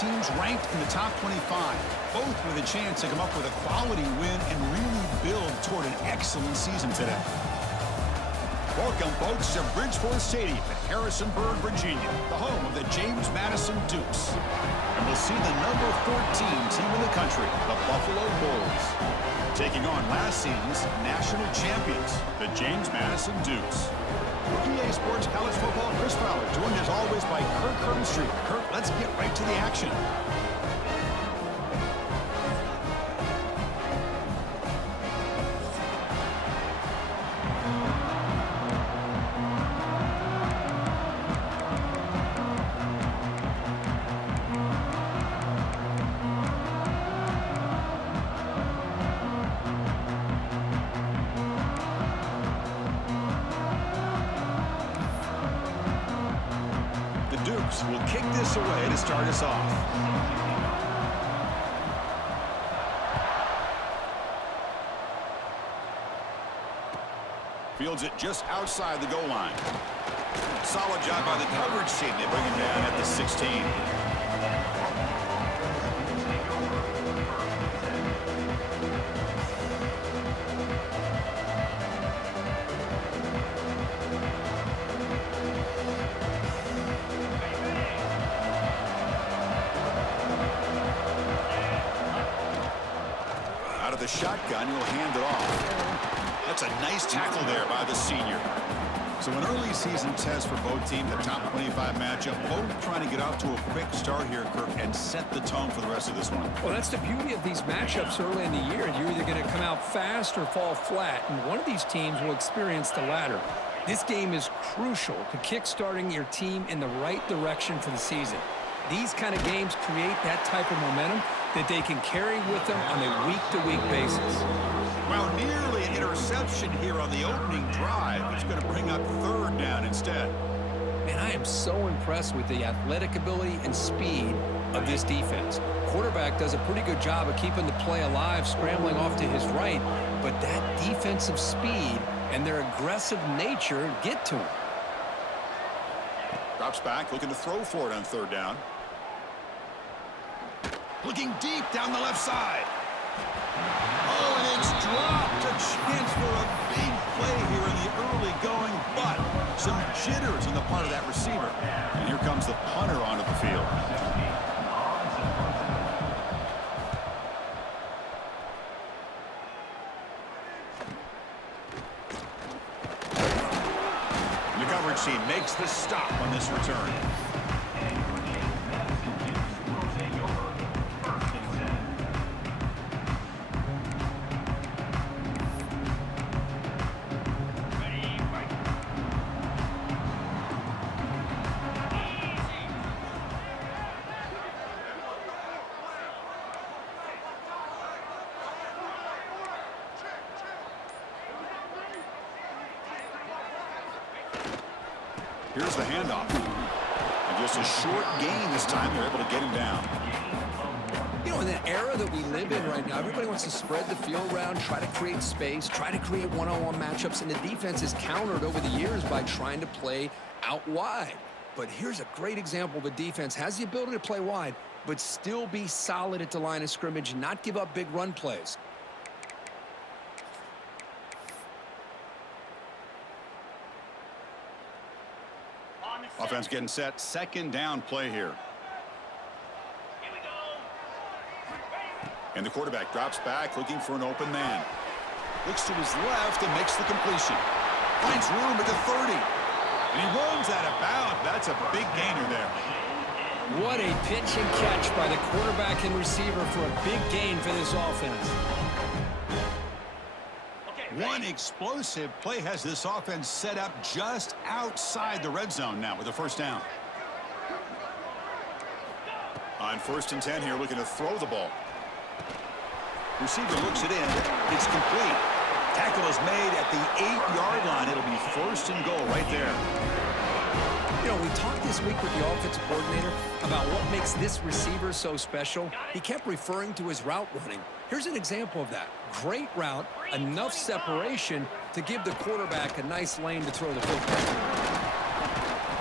teams ranked in the top 25, both with a chance to come up with a quality win and really build toward an excellent season today. Welcome, folks, to Bridgeport Stadium in Harrisonburg, Virginia, the home of the James Madison Dukes. And we'll see the number 14 team in the country, the Buffalo Bulls, taking on last season's national champions, the James Madison Dukes. For EA Sports College Football, Chris Fowler, joined as always by Kirk Herbstreit. Kirk, let's get right to the action. Will kick this away to start us off. Fields it just outside the goal line. Solid job by the coverage team. They bring him down at the 16. The shotgun, he'll hand it off. That's a nice tackle there by the senior. So an early season test for both teams, the top 25 matchup, both trying to get off to a quick start here, Kirk, and set the tone for the rest of this one. Well, that's the beauty of these matchups early in the year. You're either going to come out fast or fall flat, and one of these teams will experience the latter. This game is crucial to kick-starting your team in the right direction for the season. These kind of games create that type of momentum that they can carry with them on a week-to-week basis. Well, nearly an interception here on the opening drive. It's going to bring up third down instead. Man, I am so impressed with the athletic ability and speed of this defense. Quarterback does a pretty good job of keeping the play alive, scrambling off to his right, but that defensive speed and their aggressive nature get to him. Drops back, looking to throw for it on third down. Looking deep down the left side. Oh, and it's dropped. A chance for a big play here in the early going, but some jitters on the part of that receiver. And here comes the punter onto the field. The coverage team makes the stop on this return. Here's the handoff. And just a short gain this time. They're able to get him down. You know, in the era that we live in right now, everybody wants to spread the field around, try to create space, try to create one-on-one matchups, and the defense is countered over the years by trying to play out wide. But here's a great example. The defense has the ability to play wide, but still be solid at the line of scrimmage, not give up big run plays. Offense getting set. Second down play here. And the quarterback drops back, looking for an open man. Looks to his left and makes the completion. Finds room at the 30. And he runs out of bounds. That's a big gainer there. What a pitch and catch by the quarterback and receiver for a big gain for this offense. One explosive play has this offense set up just outside the red zone now with a first down. On 1st and 10 here, looking to throw the ball. Receiver looks it in. It's complete. Tackle is made at the 8-yard line. It'll be 1st and goal right there. You know, we talked this week with the offensive coordinator about what makes this receiver so special. He kept referring to his route running. Here's an example of that. Great route, enough separation to give the quarterback a nice lane to throw the football.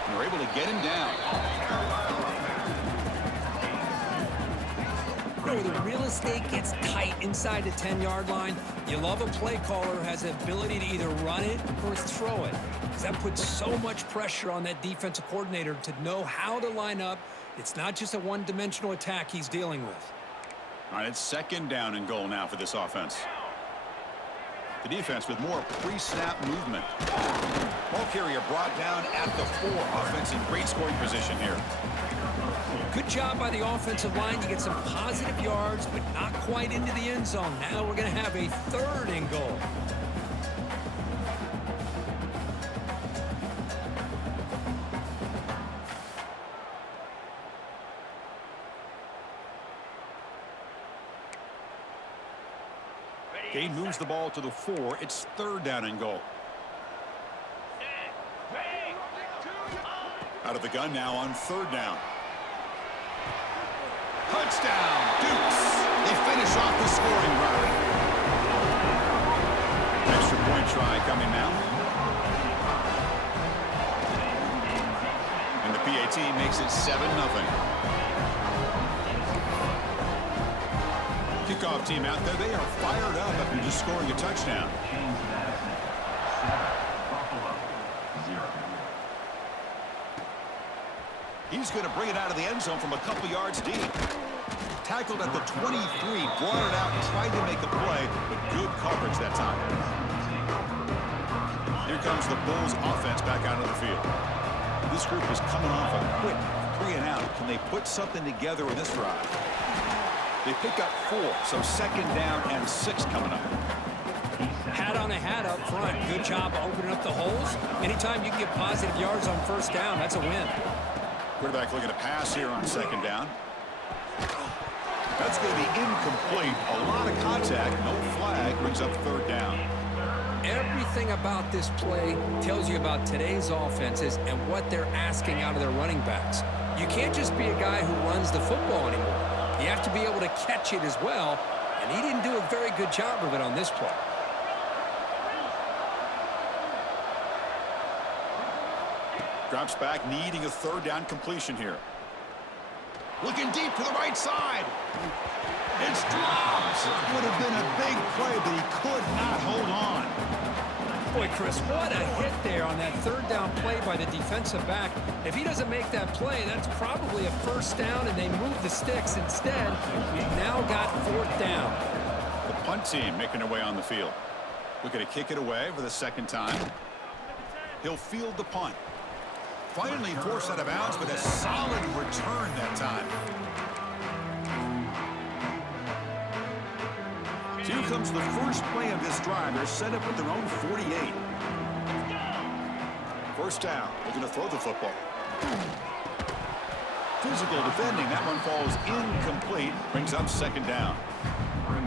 They're able to get him down. where the real estate gets tight inside the 10-yard line, you love a play caller who has the ability to either run it or throw it, because that puts so much pressure on that defensive coordinator to know how to line up. It's not just a one-dimensional attack he's dealing with. All right, it's second down and goal now for this offense. The defense with more pre-snap movement. Ball carrier brought down at the 4. Offense in great scoring position here. Good job by the offensive line. You get some positive yards, but not quite into the end zone. Now we're going to have a 3rd and goal. Gain moves the ball to the 4. It's 3rd down and goal. Out of the gun now on 3rd down. Touchdown, Dukes. They finish off the scoring run. Extra point try coming now. And the PAT makes it 7-0. Kickoff team out there. They are fired up after just scoring a touchdown. He's going to bring it out of the end zone from a couple yards deep. Tackled at the 23, brought it out, tried to make a play, but good coverage that time. Here comes the Bulls offense back out of the field. This group is coming off a quick 3 and out. Can they put something together with this drive? They pick up 4, so 2nd down and 6 coming up. Hat on a hat up front. Good job opening up the holes. Anytime you can get positive yards on 1st down, that's a win. Quarterback looking to pass here on 2nd down. That's going to be incomplete. A lot of contact, no flag, brings up 3rd down. Everything about this play tells you about today's offenses and what they're asking out of their running backs. You can't just be a guy who runs the football anymore. You have to be able to catch it as well, and he didn't do a very good job of it on this play. Drops back, needing a 3rd down completion here. Looking deep to the right side. It's dropped. Would have been a big play, but he could not hold on. Boy, Chris, what a hit there on that 3rd down play by the defensive back. If he doesn't make that play, that's probably a 1st down, and they move the sticks. Instead, we've now got 4th down. The punt team making their way on the field. Looking to kick it away for the 2nd time. He'll field the punt. Finally forced out of bounds, but a solid return that time. Here comes the first play of this drive. They're set up at their own 48. 1st down. Looking to throw the football. Physical defending. That one falls incomplete. Brings up 2nd down.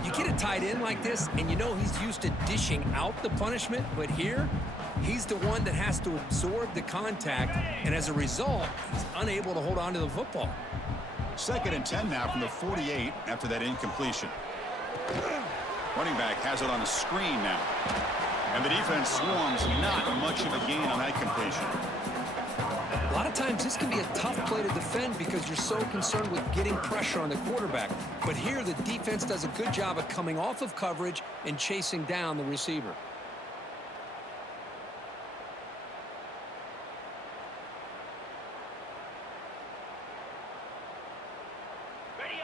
You get a tight end like this, and you know he's used to dishing out the punishment, but here, he's the one that has to absorb the contact, and as a result, he's unable to hold on to the football. 2nd and 10 now from the 48 after that incompletion. Running back has it on a screen now. And the defense swarms, not much of a gain on that completion. A lot of times this can be a tough play to defend because you're so concerned with getting pressure on the quarterback. But here the defense does a good job of coming off of coverage and chasing down the receiver.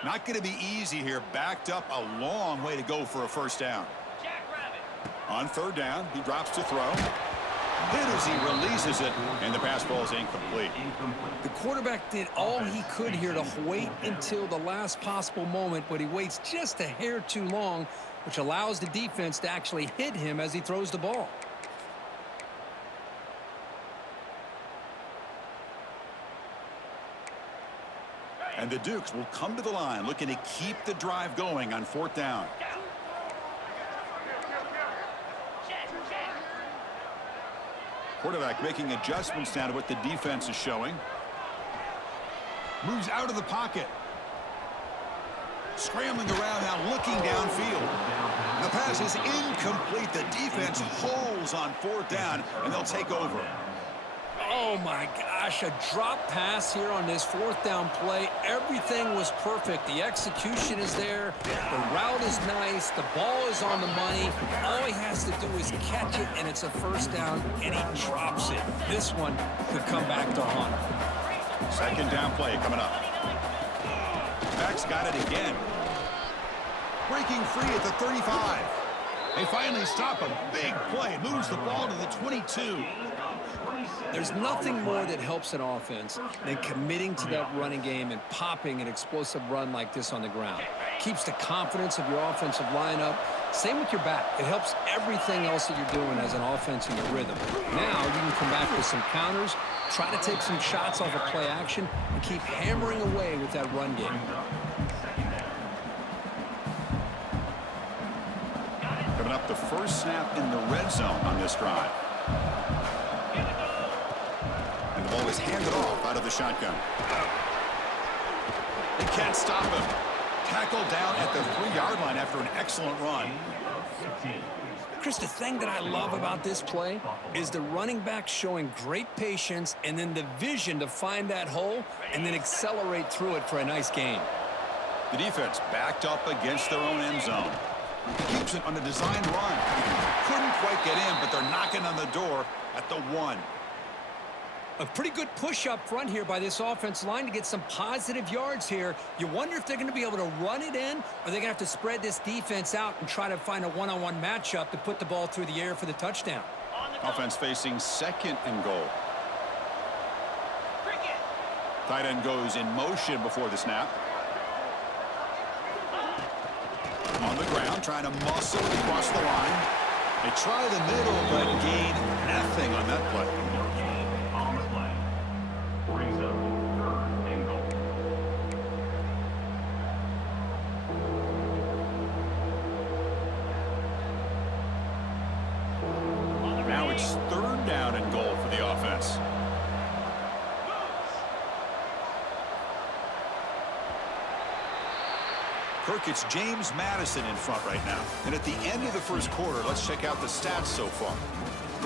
Not going to be easy here. Backed up a long way to go for a 1st down. On 3rd down, he drops to throw. Hit as he releases it, and the pass ball is incomplete. The quarterback did all he could here to wait until the last possible moment, but he waits just a hair too long, which allows the defense to actually hit him as he throws the ball. And the Dukes will come to the line, looking to keep the drive going on 4th down. Quarterback making adjustments now to what the defense is showing. Moves out of the pocket. Scrambling around now, looking downfield. The pass is incomplete. The defense holds on 4th down, and they'll take over. Oh, my gosh, a drop pass here on this fourth down play. Everything was perfect. The execution is there. The route is nice. The ball is on the money. All he has to do is catch it, and it's a first down, and he drops it. This one could come back to haunt him. Second down play coming up. Back's got it again. Breaking free at the 35. They finally stop a big play. Moves the ball to the 22. There's nothing more that helps an offense than committing to that running game and popping an explosive run like this on the ground. Keeps the confidence of your offensive lineup. Same with your back. It helps everything else that you're doing as an offense in your rhythm. Now you can come back with some counters, try to take some shots off of play action, and keep hammering away with that run game. Coming up, the first snap in the red zone on this drive. And the ball is handed off out of the shotgun. They can't stop him. Tackled down at the 3-yard line after an excellent run. Chris, the thing that I love about this play is the running back showing great patience and then the vision to find that hole and then accelerate through it for a nice gain. The defense backed up against their own end zone. He keeps it on a designed run. Couldn't quite get in, but they're knocking on the door at the 1. A pretty good push up front here by this offense line to get some positive yards here. You wonder if they're going to be able to run it in, or they're going to have to spread this defense out and try to find a one-on-one matchup to put the ball through the air for the touchdown. Offense facing second and goal. Tight end goes in motion before the snap. On the ground, trying to muscle it across the line. They try the middle, but gain nothing on that play. Now it's third down and goal for the offense. Kirk, it's James Madison in front right now. And at the end of the first quarter, let's check out the stats so far.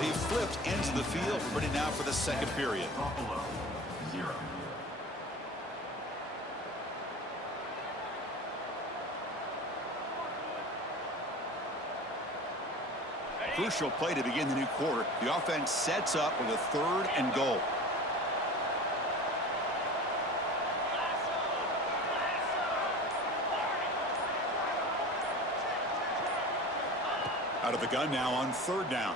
They've flipped into the field, ready now for the second period. Crucial play to begin the new quarter. The offense sets up with a third and goal. Out of the gun now on third down.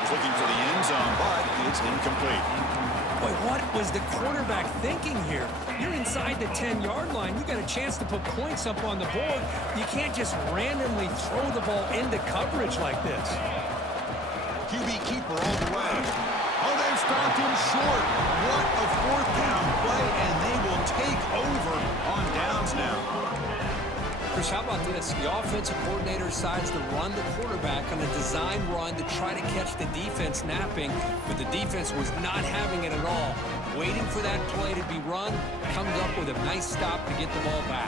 He's looking for the end zone, but it's incomplete. Boy, what was the quarterback thinking here? You're inside the 10-yard line. You got a chance to put points up on the board. You can't just randomly throw the ball into coverage like this. QB keeper all the way. Oh, they've stopped him short. What a fourth down play, and they will take over on downs now. Chris, how about this? The offensive coordinator decides to run the quarterback on a design run to try to catch the defense napping, but the defense was not having it at all. Waiting for that play to be run, comes up with a nice stop to get the ball back.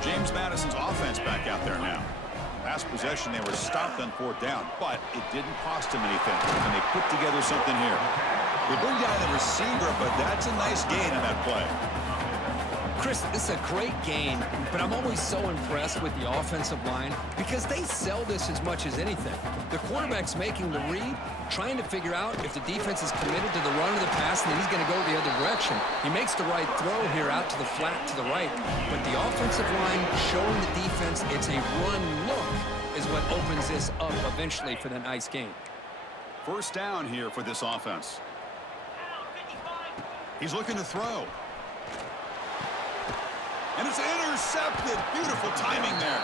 James Madison's offense back out there now. Last possession, they were stopped on fourth down, but it didn't cost them anything, and they put together something here. They bring down the receiver, but that's a nice gain on that play. Chris, this is a great game, but I'm always so impressed with the offensive line because they sell this as much as anything. The quarterback's making the read, trying to figure out if the defense is committed to the run or the pass, and then he's going to go the other direction. He makes the right throw here out to the flat to the right, but the offensive line showing the defense it's a run look is what opens this up eventually for the nice game. First down here for this offense. He's looking to throw. And it's intercepted. Beautiful timing there.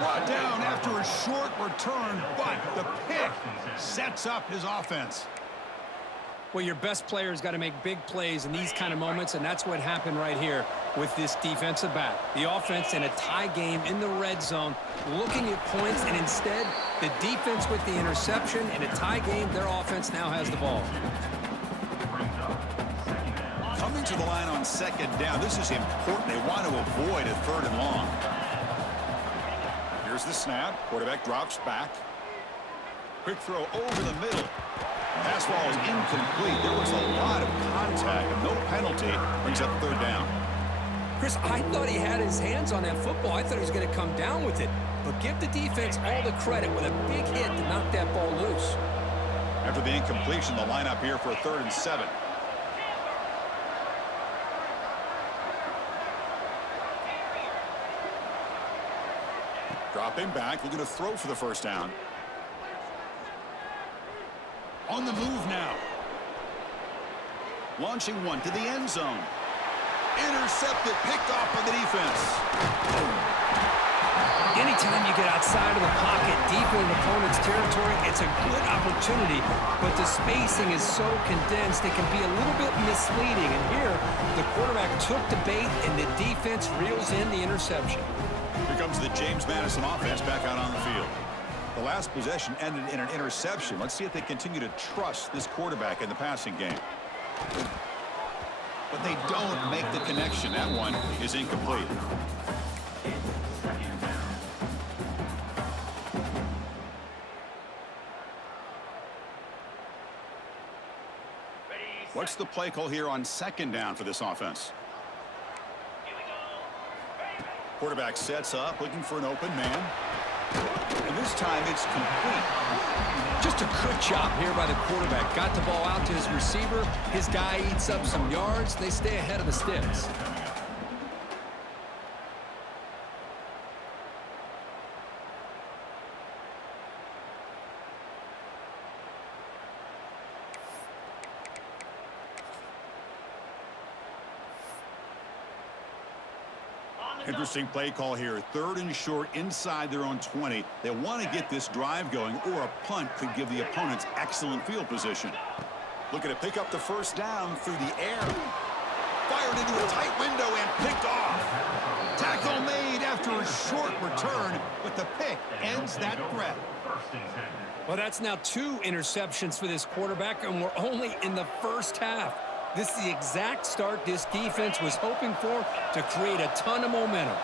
Brought down after a short return, but the pick sets up his offense. Well, your best player's got to make big plays in these kind of moments, and that's what happened right here with this defensive back. The offense in a tie game in the red zone, looking at points, and instead, the defense with the interception. In a tie game, their offense now has the ball. Coming to the line on second down. This is important. They want to avoid a third and long. Here's the snap. Quarterback drops back. Quick throw over the middle. Pass ball is incomplete. There was a lot of contact. No penalty. Brings up third down. Chris, I thought he had his hands on that football. I thought he was going to come down with it. But give the defense all the credit with a big hit to knock that ball loose. After the incompletion, the lineup here for a 3rd and 7. Dropping back, looking to throw for the first down. On the move now. Launching one to the end zone. Intercepted, picked off by the defense. Anytime you get outside of the pocket, deep in an opponent's territory, it's a good opportunity, but the spacing is so condensed it can be a little bit misleading. And here, the quarterback took the bait, and the defense reels in the interception. Here comes the James Madison offense back out on the field. The last possession ended in an interception. Let's see if they continue to trust this quarterback in the passing game. But they don't make the connection. That one is incomplete. What's the play call here on 2nd down for this offense? Quarterback sets up, looking for an open man. And this time it's complete. Just a good job here by the quarterback. Got the ball out to his receiver. His guy eats up some yards. They stay ahead of the sticks. Interesting play call here. 3rd and short inside their own 20. They want to get this drive going, or a punt could give the opponents excellent field position. Looking to pick up the first down through the air. Fired into a tight window and picked off. Tackle made after a short return, but the pick ends that threat. Well, that's now 2 interceptions for this quarterback, and we're only in the first half. This is the exact start this defense was hoping for to create a ton of momentum.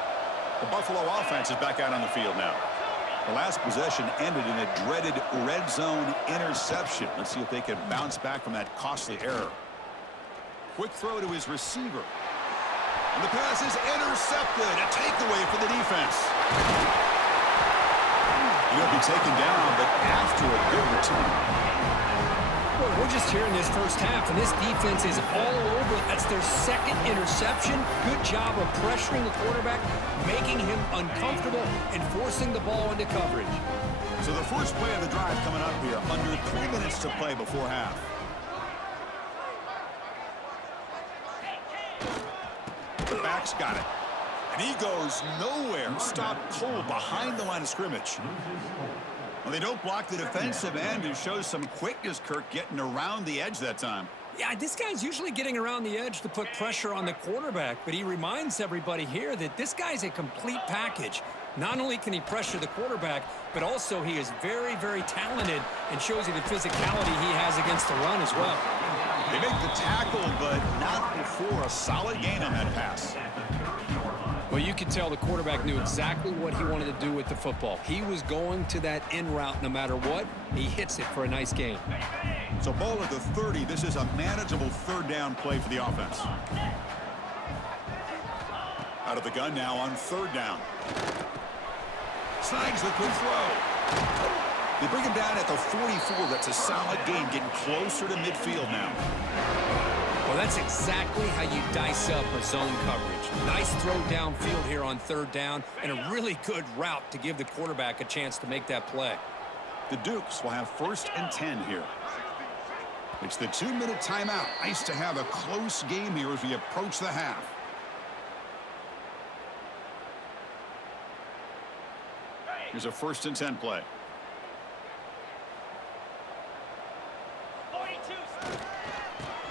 The Buffalo offense is back out on the field now. The last possession ended in a dreaded red zone interception. Let's see if they can bounce back from that costly error. Quick throw to his receiver. And the pass is intercepted. A takeaway for the defense. He'll be taken down, but after a good return. Well, we're just here in this first half, and this defense is all over. That's their 2nd interception. Good job of pressuring the quarterback, making him uncomfortable, and forcing the ball into coverage. So the first play of the drive coming up here. Under 3 minutes to play before half. The back's got it. And he goes nowhere. Stopped cold behind the line of scrimmage. Well, they don't block the defensive end, who shows some quickness, Kirk, getting around the edge that time. Yeah, this guy's usually getting around the edge to put pressure on the quarterback, but he reminds everybody here that this guy's a complete package. Not only can he pressure the quarterback, but also he is very, very talented and shows you the physicality he has against the run as well. They make the tackle, but not before a solid gain on that pass. Well, you could tell the quarterback knew exactly what he wanted to do with the football. He was going to that in route no matter what. He hits it for a nice gain. So ball at the 30. This is a manageable 3rd down play for the offense. Out of the gun now on 3rd down. Snags the quick throw. They bring him down at the 44. That's a solid gain, getting closer to midfield now. Well, that's exactly how you dice up a zone coverage. Nice throw downfield here on 3rd down, and a really good route to give the quarterback a chance to make that play. The Dukes will have 1st and 10 here. It's the 2-minute timeout. Nice to have a close game here as we approach the half. Here's a 1st and 10 play.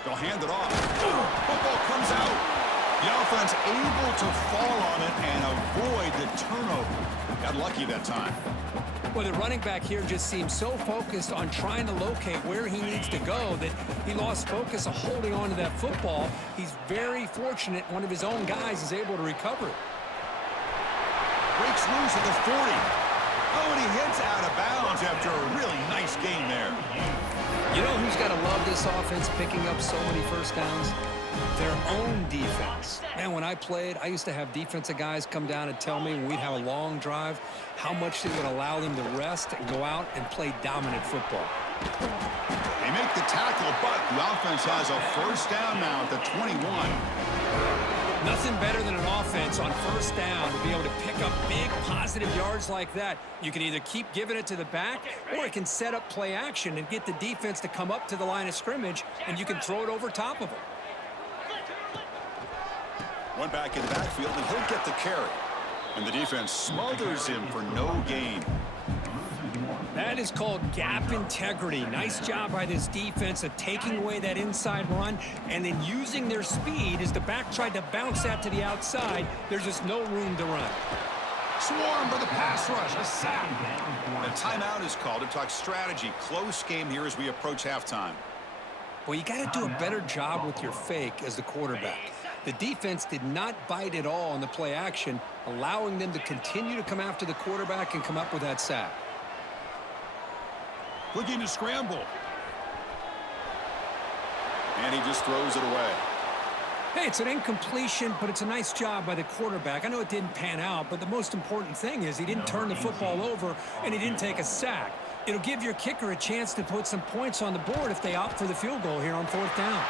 They'll hand it off. Football comes out. The offense able to fall on it and avoid the turnover. Got lucky that time. Well, the running back here just seems so focused on trying to locate where he needs to go that he lost focus of holding on to that football. He's very fortunate one of his own guys is able to recover it. Breaks loose at the 40. Oh, and he hits out of bounds after a really nice game there. You know who's got to love this offense picking up so many first downs? Their own defense. Man, when I played, I used to have defensive guys come down and tell me when we'd have a long drive how much it would allow them to rest and go out and play dominant football. They make the tackle, but the offense has a first down now at the 21. Nothing better than an offense on first down to be able to pick up big positive yards like that. You can either keep giving it to the back, or it can set up play action and get the defense to come up to the line of scrimmage, and you can throw it over top of them. One back in the backfield, and he'll get the carry. And the defense smothers him for no gain. That is called gap integrity. Nice job by this defense of taking away that inside run and then using their speed as the back tried to bounce that to the outside. There's just no room to run. Swarm for the pass rush, a sack. The timeout is called to talk strategy. Close game here as we approach halftime. Well, you got to do a better job with your fake as the quarterback. The defense did not bite at all on the play action, allowing them to continue to come after the quarterback and come up with that sack. Looking to scramble. And he just throws it away. Hey, it's an incompletion, but it's a nice job by the quarterback. I know it didn't pan out, but the most important thing is he didn't turn the football over and he didn't take a sack. It'll give your kicker a chance to put some points on the board if they opt for the field goal here on fourth down.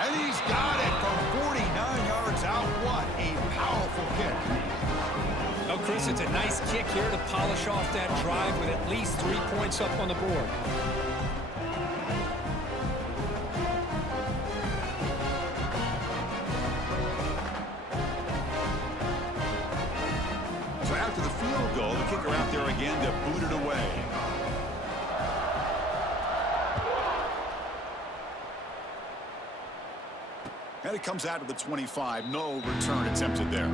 And he's got it from 49 yards out. What a powerful kick. Oh, Chris, it's a nice kick here to polish off that drive with at least 3 points up on the board. So after the field goal, the kicker out there again to boot it away. And it comes out to the 25. No return attempted there.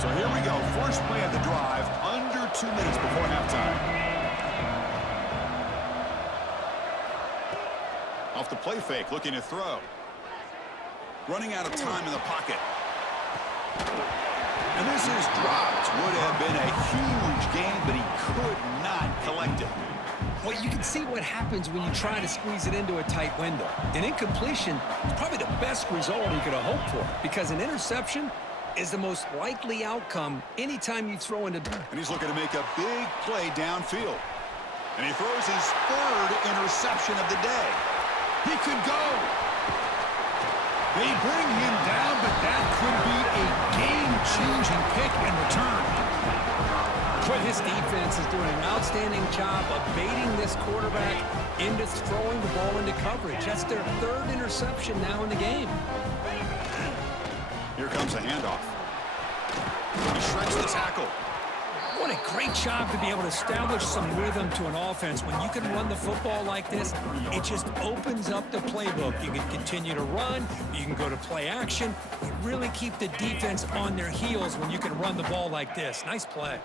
So here we go. First play of the drive. Under 2 minutes before halftime. Off the play fake. Looking to throw. Running out of time in the pocket. And this is dropped. Would have been a huge gain, but he could not collect it. Well, you can see what happens when you try to squeeze it into a tight window. An incompletion is probably the best result you could have hoped for, because an interception is the most likely outcome anytime you throw into... And he's looking to make a big play downfield. And he throws his third interception of the day. He could go. They bring him down, but that could be a game-changing pick and return. But his defense is doing an outstanding job of baiting this quarterback into throwing the ball into coverage. That's their third interception now in the game. Here comes a handoff. He shreds the tackle. What a great job to be able to establish some rhythm to an offense. When you can run the football like this, it just opens up the playbook. You can continue to run. You can go to play action. You really keep the defense on their heels when you can run the ball like this. Nice play.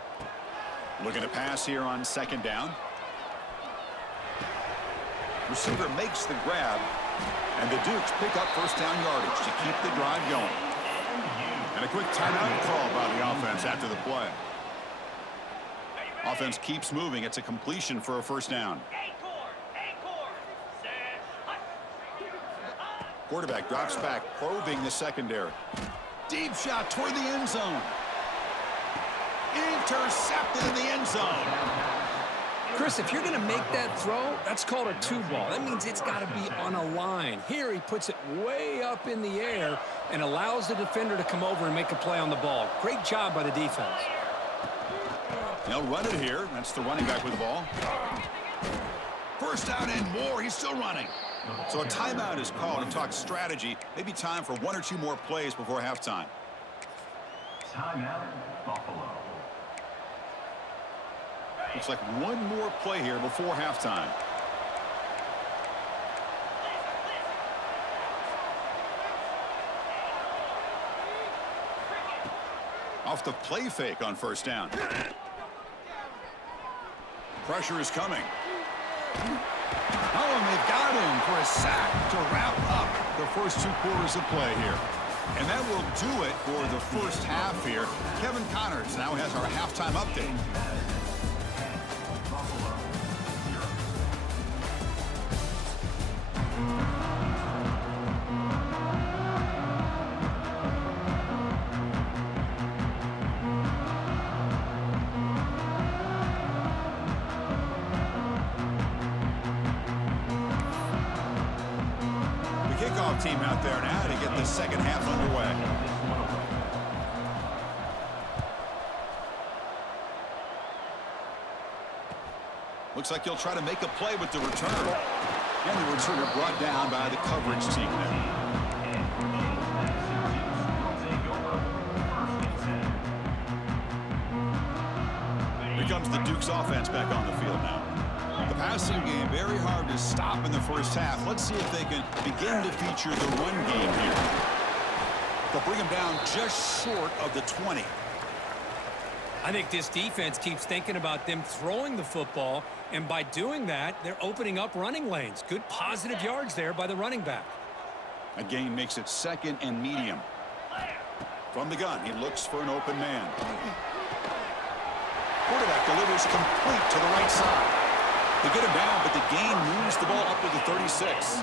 Looking to pass here on second down. Receiver makes the grab. And the Dukes pick up first down yardage to keep the drive going. And a quick timeout call by the offense after the play. Offense keeps moving. It's a completion for a first down. Quarterback drops back, probing the secondary. Deep shot toward the end zone. Intercepted in the end zone. Chris, if you're going to make that throw, that's called a two ball. That means it's got to be on a line. Here he puts it way up in the air and allows the defender to come over and make a play on the ball. Great job by the defense. They'll run it here. That's the running back with the ball. First down and more. He's still running. So a timeout is called to talk strategy. Maybe time for 1 or 2 more plays before halftime. Timeout, Buffalo. Looks like 1 more play here before halftime. Off the play fake on first down. Pressure is coming. Oh, and they've got him for a sack to wrap up the first 2 quarters of play here. And that will do it for the first half here. Kevin Connors now has our halftime update. Kickoff team out there now to get the second half underway. Looks like he'll try to make a play with the return. And the returner brought down by the coverage team there. Here comes the Duke's offense back on the field now. The passing game very hard to stop in the first half. Let's see if they can begin to feature the run game here. They'll bring them down just short of the 20. I think this defense keeps thinking about them throwing the football, and by doing that, they're opening up running lanes. Good positive yards there by the running back. A gain makes it second and medium. From the gun, he looks for an open man. Quarterback delivers complete to the right side. They get him down, but the gain moves the ball up to the 36.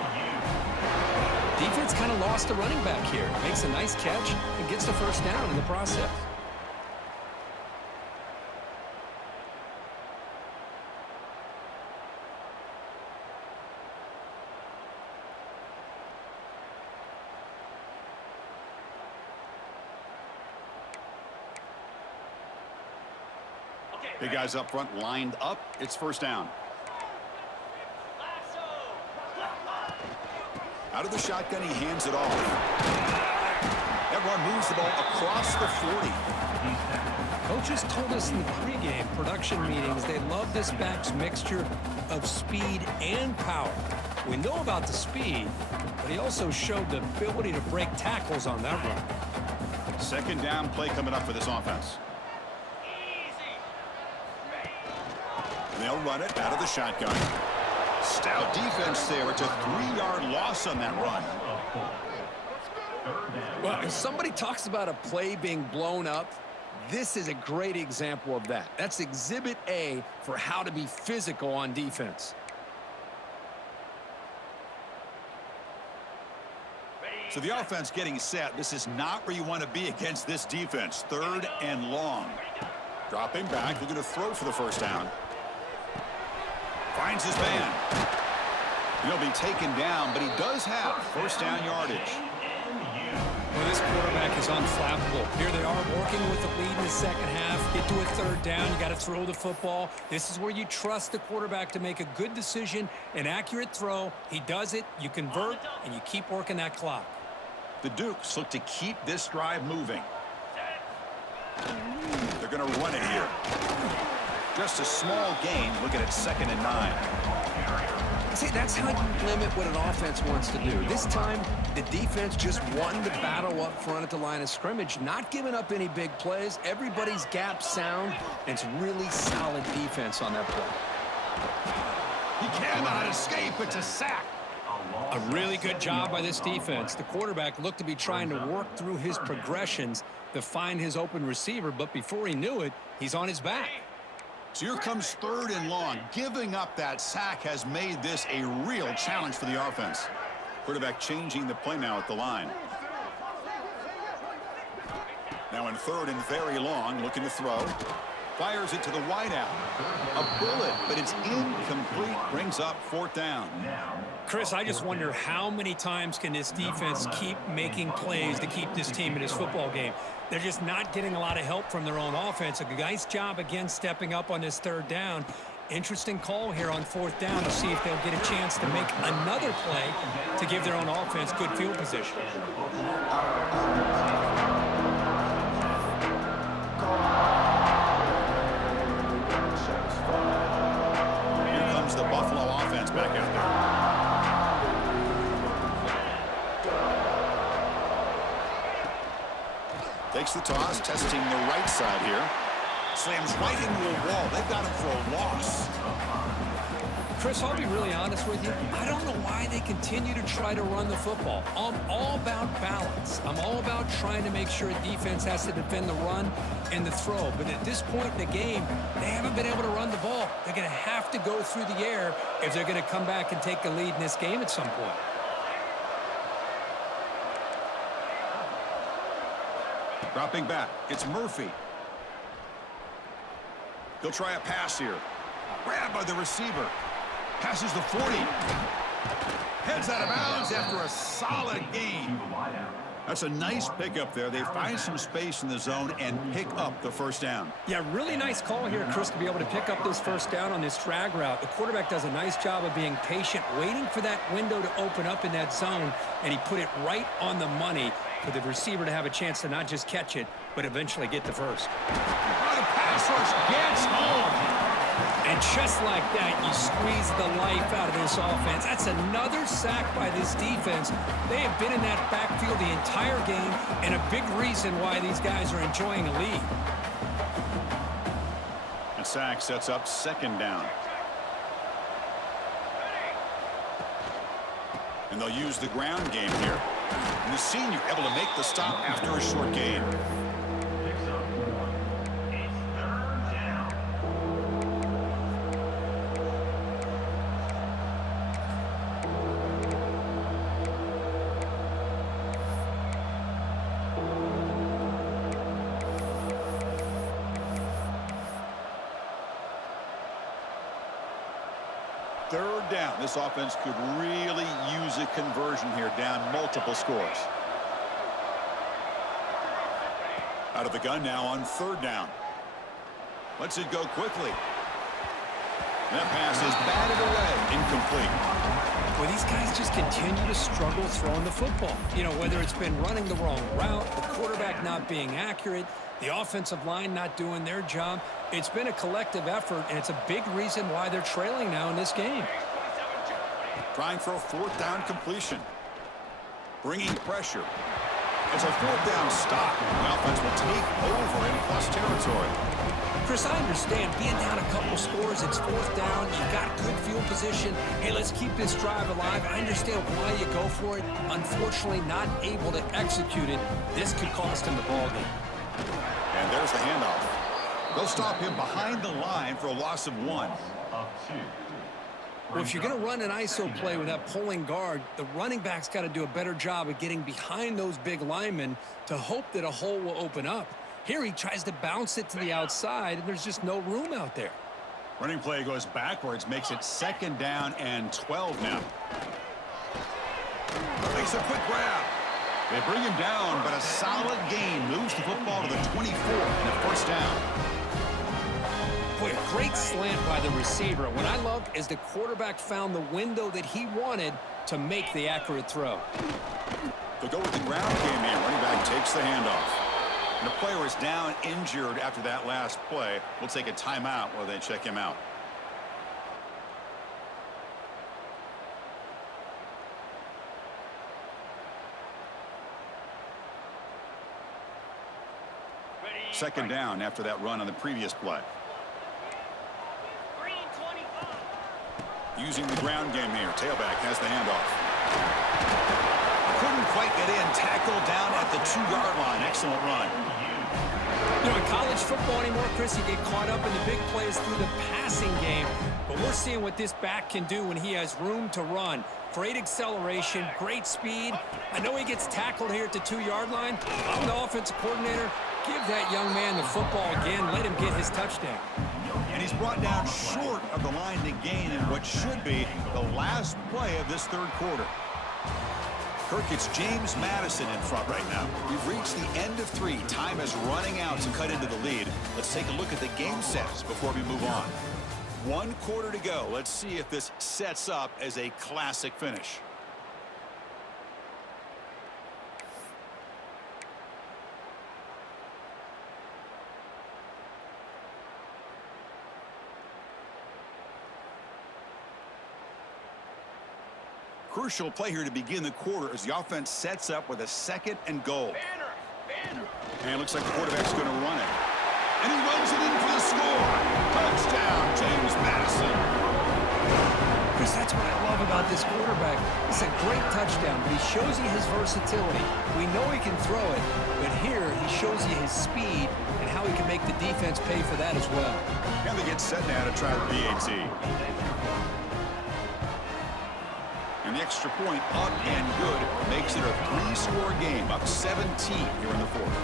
Defense kind of lost the running back here. Makes a nice catch and gets the first down in the process. Big guys up front lined up. It's first down. Out of the shotgun, he hands it off. That run moves the ball across the 40. Coaches told us in the pregame production meetings they love this back's mixture of speed and power. We know about the speed, but he also showed the ability to break tackles on that run. Second down play coming up for this offense. They'll run it out of the shotgun. Stout defense there. It's a 3-yard loss on that run. Well, if somebody talks about a play being blown up, this is a great example of that. That's exhibit A for how to be physical on defense. So the offense getting set. This is not where you want to be against this defense. 3rd and long. Dropping back. They're going to throw for the first down. Finds his man. He'll be taken down, but he does have first down yardage. Well, this quarterback is unflappable. Here they are working with the lead in the second half. Get to a 3rd down. You got to throw the football. This is where you trust the quarterback to make a good decision, an accurate throw. He does it, you convert, and you keep working that clock. The Dukes look to keep this drive moving. They're going to run it here. Just a small gain. Look at it, 2nd and 9. See, that's how you limit what an offense wants to do. This time, the defense just won the battle up front at the line of scrimmage, not giving up any big plays. Everybody's gap sound, and it's really solid defense on that play. He cannot escape. It's a sack. A really good job by this defense. The quarterback looked to be trying to work through his progressions to find his open receiver, but before he knew it, he's on his back. So here comes 3rd and long. Giving up that sack has made this a real challenge for the offense. Quarterback changing the play now at the line. Now in 3rd and very long, looking to throw. Fires it to the wideout. A bullet, but it's incomplete. Brings up 4th down. Chris, I just wonder how many times can this defense keep making plays to keep this team in this football game. They're just not getting a lot of help from their own offense. A nice job again stepping up on this 3rd down. Interesting call here on 4th down to see if they'll get a chance to make another play to give their own offense good field position. Here comes the Buffalo offense back out there. Takes the toss, testing the right side here. Slams right into a wall. They've got him for a loss. Chris, I'll be really honest with you. I don't know why they continue to try to run the football. I'm all about balance. I'm all about trying to make sure a defense has to defend the run and the throw. But at this point in the game, they haven't been able to run the ball. They're going to have to go through the air if they're going to come back and take the lead in this game at some point. Dropping back, it's Murphy. He'll try a pass here. Grabbed by the receiver. Passes the 40. Heads out of bounds after a solid gain. That's a nice pickup there. They find some space in the zone and pick up the first down. Yeah, really nice call here, Chris, to be able to pick up this first down on this drag route. The quarterback does a nice job of being patient, waiting for that window to open up in that zone, and he put it right on the money for the receiver to have a chance to not just catch it, but eventually get the first. Oh, the pass rush gets home. And just like that, you squeeze the life out of this offense. That's another sack by this defense. They have been in that backfield the entire game, and a big reason why these guys are enjoying a lead. And sack sets up second down. And they'll use the ground game here. And the senior able to make the stop after a short gain. Third down. This offense could really use a conversion here, down multiple scores. Out of the gun now on third down. Lets it go quickly. That pass is batted away, incomplete. Well, these guys just continue to struggle throwing the football. You know, whether it's been running the wrong route, the quarterback not being accurate, the offensive line not doing their job. It's been a collective effort, and it's a big reason why they're trailing now in this game. Trying for a fourth down completion. Bringing pressure. It's a fourth down stop. The offense will take over in plus territory. Chris, I understand being down a couple scores, it's fourth down, you've got good field position. Hey, let's keep this drive alive. I understand why you go for it. Unfortunately, not able to execute it. This could cost him the ball game. And there's the handoff. They'll stop him behind the line for a loss of 1. Well, if you're going to run an ISO play with that pulling guard, the running back's got to do a better job of getting behind those big linemen to hope that a hole will open up. Here he tries to bounce it to the outside, and there's just no room out there. Running play goes backwards, makes it second down and 12 now. Makes a quick grab. They bring him down, but a solid gain moves the football to the 24 and a first down. Boy, a great slant by the receiver. What I love is the quarterback found the window that he wanted to make the accurate throw. They'll go with the ground game here. Running back takes the handoff. And the player is down injured after that last play. We'll take a timeout while they check him out. Second down after that run on the previous play. Using the ground game here. Tailback has the handoff. Couldn't quite get in. Tackled down at the 2-yard line. Excellent run. You know, in college football anymore, Chris, you get caught up in the big plays through the passing game. But we're seeing what this back can do when he has room to run. Great acceleration, great speed. I know he gets tackled here at the 2-yard line. I'm the offensive coordinator. Give that young man the football again. Let him get his touchdown. And he's brought down short of the line to gain in what should be the last play of this third quarter. Kirk, it's James Madison in front right now. We've reached the end of 3. Time is running out to cut into the lead. Let's take a look at the game sets before we move on. 1 quarter to go. Let's see if this sets up as a classic finish. Crucial play here to begin the quarter as the offense sets up with a 2nd and goal. And it looks like the quarterback's going to run it. And he runs it in for the score. Touchdown, James Madison. Chris, that's what I love about this quarterback. It's a great touchdown, but he shows you his versatility. We know he can throw it, but here he shows you his speed and how he can make the defense pay for that as well. And they get set now to try the BAT. And the extra point up and good makes it a 3-score game, up 17 here in the fourth.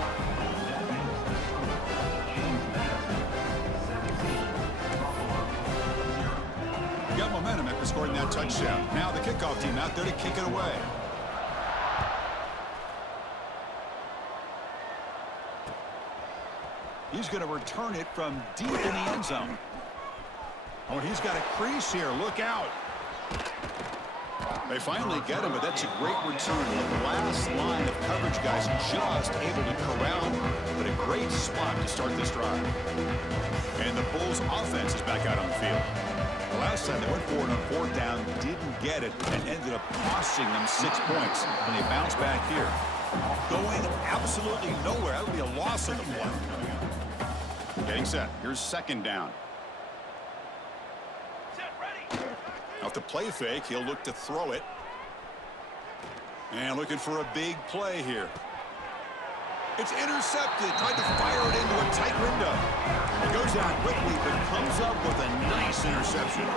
Got momentum after scoring that touchdown. Now the kickoff team out there to kick it away. He's going to return it from deep in the end zone. Oh, he's got a crease here. Look out. They finally get him, but that's a great return. The last line of coverage guys just able to corral, but a great spot to start this drive. And the Bulls offense is back out on the field. The last time they went for it on fourth down, didn't get it, and ended up costing them 6 points. And they bounce back here. Going absolutely nowhere. That would be a loss of the play. Getting set. Here's second down. Off the play fake, he'll look to throw it. And looking for a big play here. It's intercepted. Tried to fire it into a tight window. It goes out quickly, but comes up with a nice interception.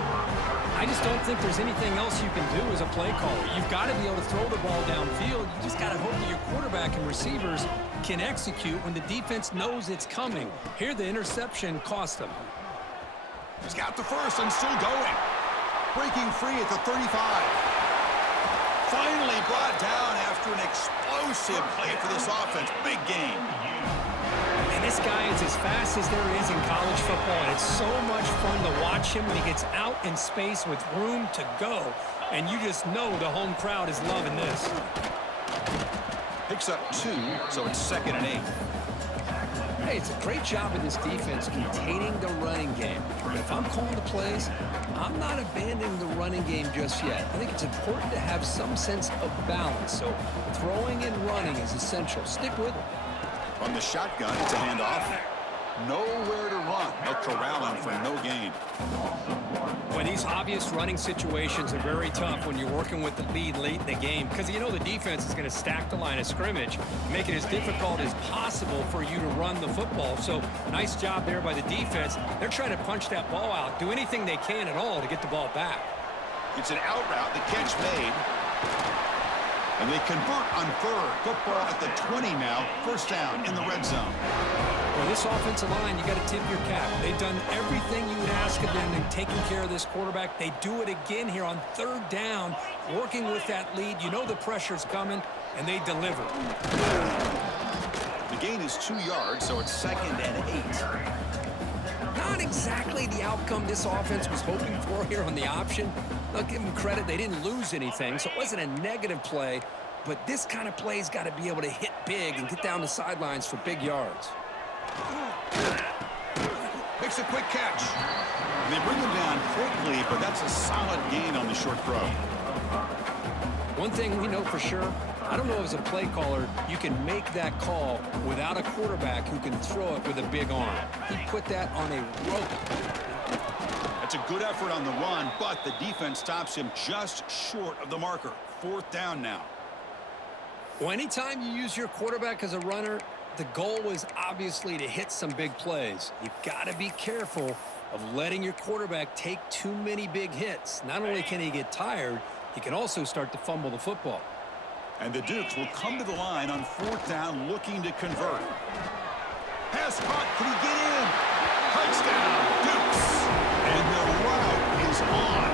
I just don't think there's anything else you can do as a play caller. You've got to be able to throw the ball downfield. You just got to hope that your quarterback and receivers can execute when the defense knows it's coming. Here, the interception cost them. He's got the first and still going. Breaking free at the 35. Finally brought down after an explosive play for this offense. Big game. And this guy is as fast as there is in college football, and it's so much fun to watch him when he gets out in space with room to go. And you just know the home crowd is loving this. Picks up 2, so it's 2nd and 8. Hey, it's a great job of this defense containing the running game. But if I'm calling the plays, I'm not abandoning the running game just yet. I think it's important to have some sense of balance. So throwing and running is essential. Stick with it. From the shotgun, it's a handoff. Nowhere to run. They'll corral him for no gain. Well, these obvious running situations are very tough when you're working with the lead late in the game because you know the defense is going to stack the line of scrimmage, make it as difficult as possible for you to run the football. So nice job there by the defense. They're trying to punch that ball out, do anything they can at all to get the ball back. It's an out route, the catch made. And they convert on third. Football at the 20 now. First down in the red zone. Well, this offensive line, you got to tip your cap. They've done everything you would ask of them in taking care of this quarterback. They do it again here on third down, working with that lead. You know the pressure's coming, and they deliver. The gain is 2 yards, so it's 2nd and 8. Not exactly the outcome this offense was hoping for here on the option. I'll give them credit. They didn't lose anything, so it wasn't a negative play. But this kind of play's got to be able to hit big and get down the sidelines for big yards. Makes a quick catch. They bring him down quickly, but that's a solid gain on the short throw. One thing we know for sure, I don't know as a play caller, you can make that call without a quarterback who can throw it with a big arm. He put that on a rope. That's a good effort on the run, but the defense stops him just short of the marker. Fourth down now. Well, anytime you use your quarterback as a runner, the goal is obviously to hit some big plays. You've got to be careful of letting your quarterback take too many big hits. Not only can he get tired, he can also start to fumble the football. And the Dukes will come to the line on fourth down looking to convert. Pass caught. Can he get in? Touchdown, Dukes. And the route is on.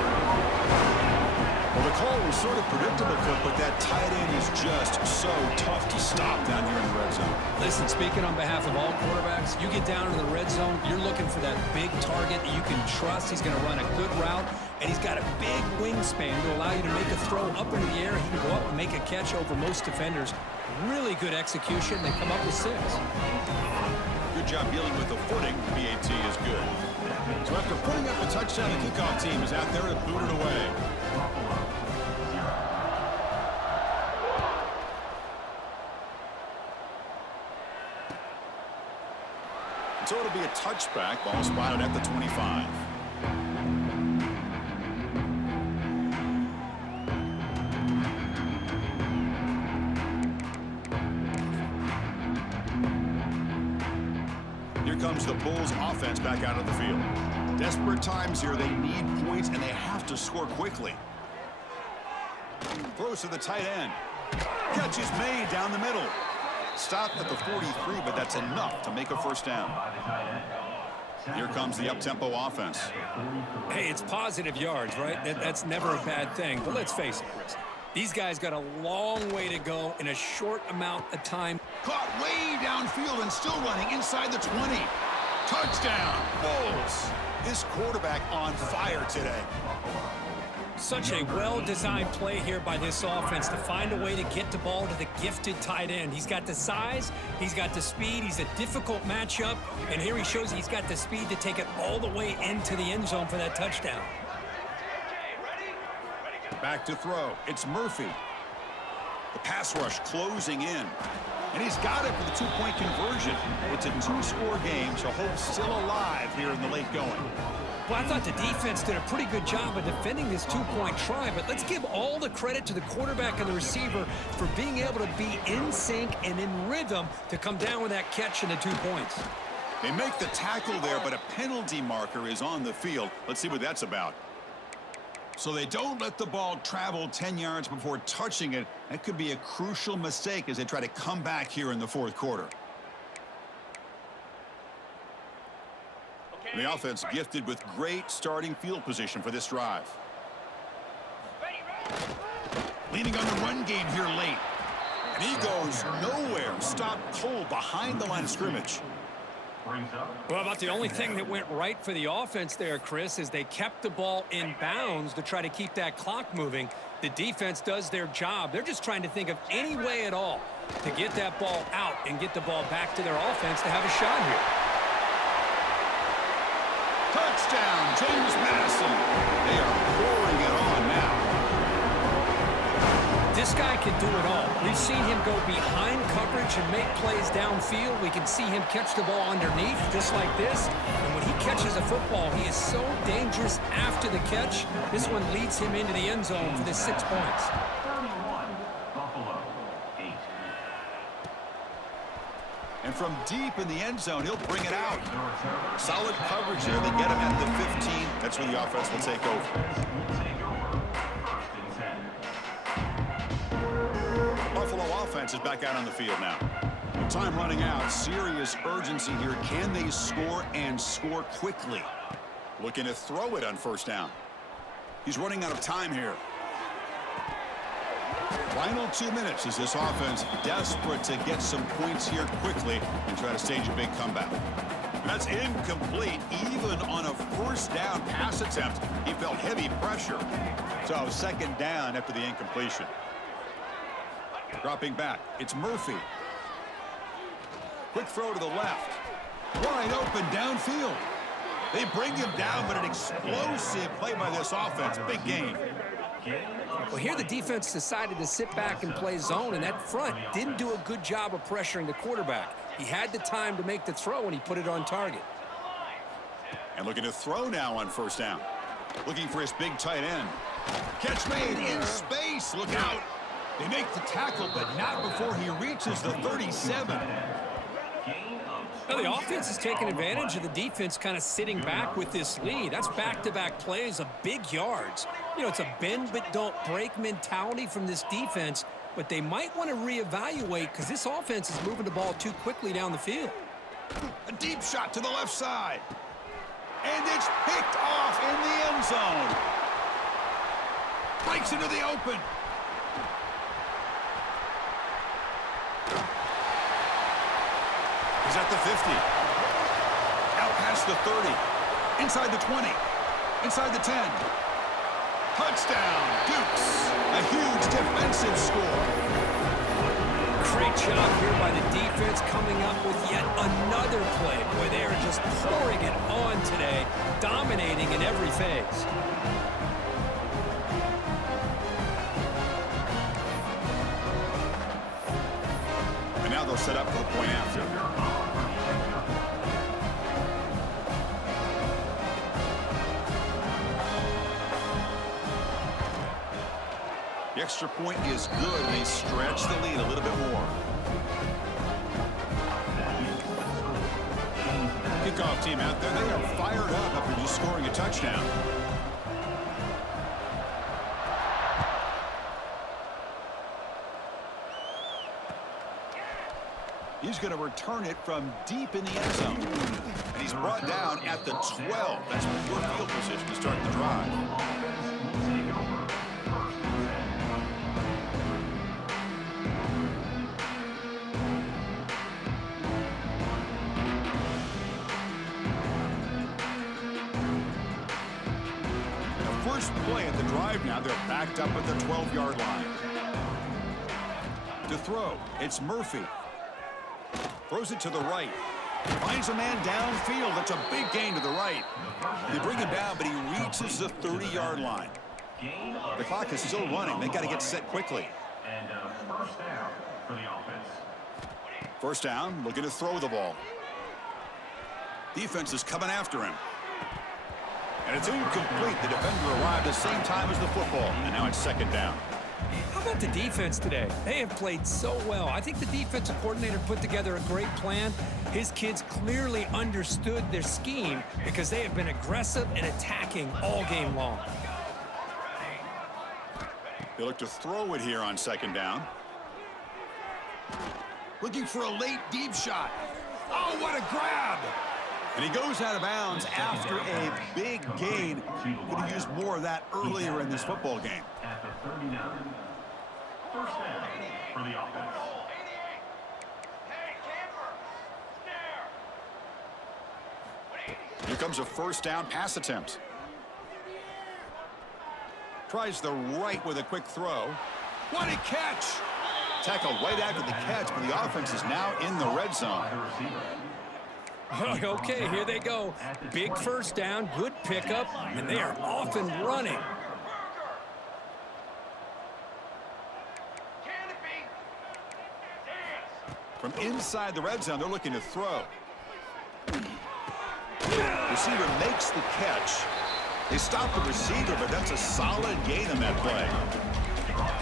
Well, the call was sort of predictable, Cook, but that tight end is just so tough to stop down here in the red zone. Listen, speaking on behalf of all quarterbacks, you get down into the red zone, you're looking for that big target that you can trust. He's going to run a good route, and he's got a big wingspan to allow you to make a throw up into the air. He can go up and make a catch over most defenders. Really good execution. They come up with 6. Good job dealing with the footing. BAT is good. So after putting up a touchdown, the kickoff team is out there to boot it away. So it'll be a touchback. Ball spotted at the 25. comes the Bulls offense back out of the field. Desperate times here. They need points, and they have to score quickly. Throws to the tight end. Catch is made down the middle. Stopped at the 43, but that's enough to make a first down. Here comes the up-tempo offense. Hey, it's positive yards, right? That's never a bad thing. But let's face it, Chris. These guys got a long way to go in a short amount of time. Caught way downfield and still running inside the 20. Touchdown, Bulls. This quarterback on fire today. Such a well-designed play here by this offense to find a way to get the ball to the gifted tight end. He's got the size, he's got the speed, he's a difficult matchup, and here he shows he's got the speed to take it all the way into the end zone for that touchdown. Back to throw. It's Murphy. The pass rush closing in. And he's got it for the two-point conversion. It's a two-score game, so hope's still alive here in the late going. Well, I thought the defense did a pretty good job of defending this two-point try, but let's give all the credit to the quarterback and the receiver for being able to be in sync and in rhythm to come down with that catch and the 2 points. They make the tackle there, but a penalty marker is on the field. Let's see what that's about. So they don't let the ball travel 10 yards before touching it. That could be a crucial mistake as they try to come back here in the fourth quarter. The offense gifted with great starting field position for this drive. Leaning on the run game here late. And he goes nowhere. Stopped cold behind the line of scrimmage. Well, about the only thing that went right for the offense there, Chris, is they kept the ball in bounds to try to keep that clock moving. The defense does their job. They're just trying to think of any way at all to get that ball out and get the ball back to their offense to have a shot here. Touchdown, James Madison. They are pouring it on now. This guy can do it all. We've seen him go behind coverage and make plays downfield. We can see him catch the ball underneath just like this. And when he catches a football, he is so dangerous after the catch. This one leads him into the end zone for the 6 points. And from deep in the end zone, he'll bring it out. Solid coverage there. They get him at the 15. That's where the offense will take over. Buffalo offense is back out on the field now. Time running out. Serious urgency here. Can they score and score quickly? Looking to throw it on first down. He's running out of time here. Final 2 minutes as this offense desperate to get some points here quickly and try to stage a big comeback. That's incomplete. Even on a first down pass attempt, he felt heavy pressure. So second down after the incompletion. Dropping back, it's Murphy. Quick throw to the left. Wide open downfield. They bring him down, but an explosive play by this offense. Big game. Well, here the defense decided to sit back and play zone, and that front didn't do a good job of pressuring the quarterback. He had the time to make the throw, and he put it on target. And looking to throw now on first down. Looking for his big tight end. Catch made in space. Look out. They make the tackle, but not before he reaches the 37. Well, the offense is taking advantage of the defense kind of sitting back with this lead. That's back-to-back plays of big yards. You know, it's a bend but don't break mentality from this defense, but they might want to reevaluate because this offense is moving the ball too quickly down the field. A deep shot to the left side. And it's picked off in the end zone. Breaks into the open. He's at the 50. Out past the 30. Inside the 20. Inside the 10. Touchdown, Dukes. A huge defensive score. Great job here by the defense coming up with yet another play. Boy, they are just pouring it on today, dominating in every phase. And now they'll set up for the point after. The extra point is good, and they stretch the lead a little bit more. kickoff team out there. They are fired up after just scoring a touchdown. He's going to return it from deep in the end zone. And he's brought down at the 12. That's pure field position to start the drive. The first play at the drive now, they're backed up at the 12-yard line. To throw, it's Murphy. Throws it to the right. Finds a man downfield. That's a big gain to the right. They bring him down, but he reaches the 30-yard line. The clock is still running. They got to get set quickly. And first down for the offense. First down, looking to throw the ball. Defense is coming after him. And it's incomplete. The defender arrived at the same time as the football. And now it's second down. How about the defense today? They have played so well. I think the defensive coordinator put together a great plan. His kids clearly understood their scheme because they have been aggressive and attacking all game long. They look to throw it here on second down. Looking for a late deep shot. Oh, what a grab! And he goes out of bounds after a big gain. Could have used more of that earlier in this football game. At the 39, first down for the offense. Here comes a first down pass attempt. Tries the right with a quick throw. What a catch! Tackled right after the catch, but the offense is now in the red zone. Okay, here they go. Big first down, good pickup, and they are off and running. From inside the red zone, they're looking to throw. Receiver makes the catch. They stop the receiver, but that's a solid gain on that play.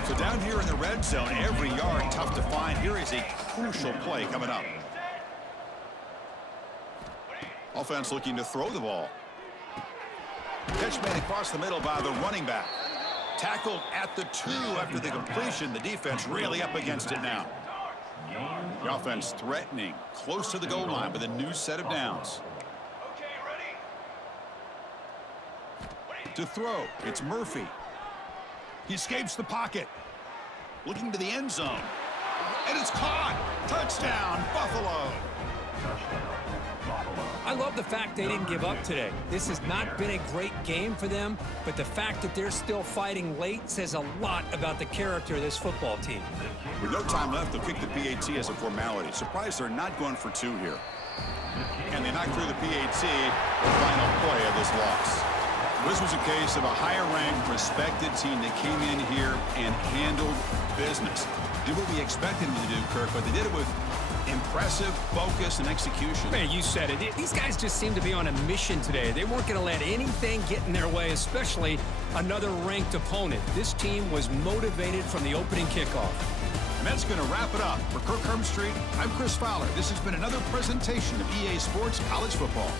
So down here in the red zone, every yard tough to find. Here is a crucial play coming up. Offense looking to throw the ball. Catch made across the middle by the running back. Tackled at the 2 after the completion. The defense really up against it now. The offense threatening, close to the goal line with a new set of downs. To throw, it's Murphy. He escapes the pocket. Looking to the end zone. And it's caught. Touchdown, Buffalo. I love the fact they didn't give up today. This has not been a great game for them, but the fact that they're still fighting late says a lot about the character of this football team. With no time left, they'll kick the PAT as a formality. Surprised they're not going for 2 here. And they knock through the PAT, the final play of this loss. This was a case of a higher-ranked, respected team that came in here and handled business. Did what we expected them to do, Kirk, but they did it with impressive focus and execution. Man, you said it. These guys just seem to be on a mission today. They weren't going to let anything get in their way, especially another ranked opponent. This team was motivated from the opening kickoff. And that's going to wrap it up. For Kirk Hermstreet, I'm Chris Fowler. This has been another presentation of EA Sports College Football.